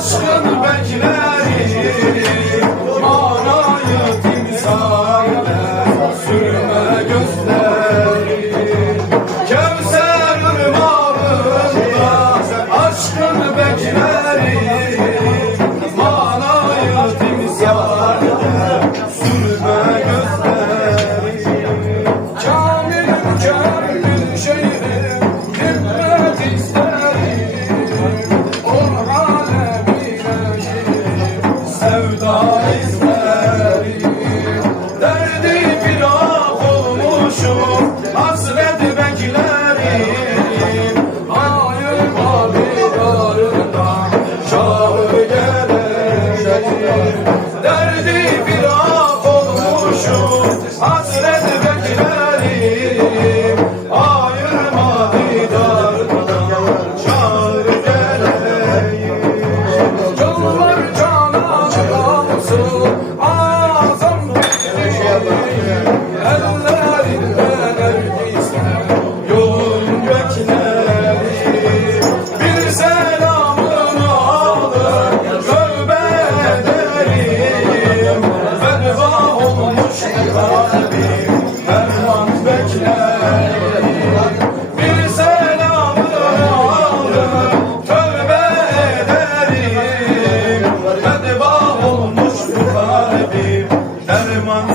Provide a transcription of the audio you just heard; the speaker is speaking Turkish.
aşkın beklerim, manayı timsal eder, sürme gözlerim. Kevser ırmağında aşkın beklerim, manayı timsal eder, sürme gözlerim. Kamil mükemmel şeyhim, himmet isterim, sevda izlerim. Derdi firak olmuşum, hasret beklerim. Hayır babidarında şahı gelerim. Derdi firak olmuşum, hasret beklerim. Hayır babidarında şahı gelerim. Yollar canan kalsın, azam ellerinden elbise yolun beklerim. Bir selamını alır tövbe ederim. Fedva olmuş kalbim ferman beklerim. Bir selamını alır tövbe ederim. Fedva olmuş kalbim derman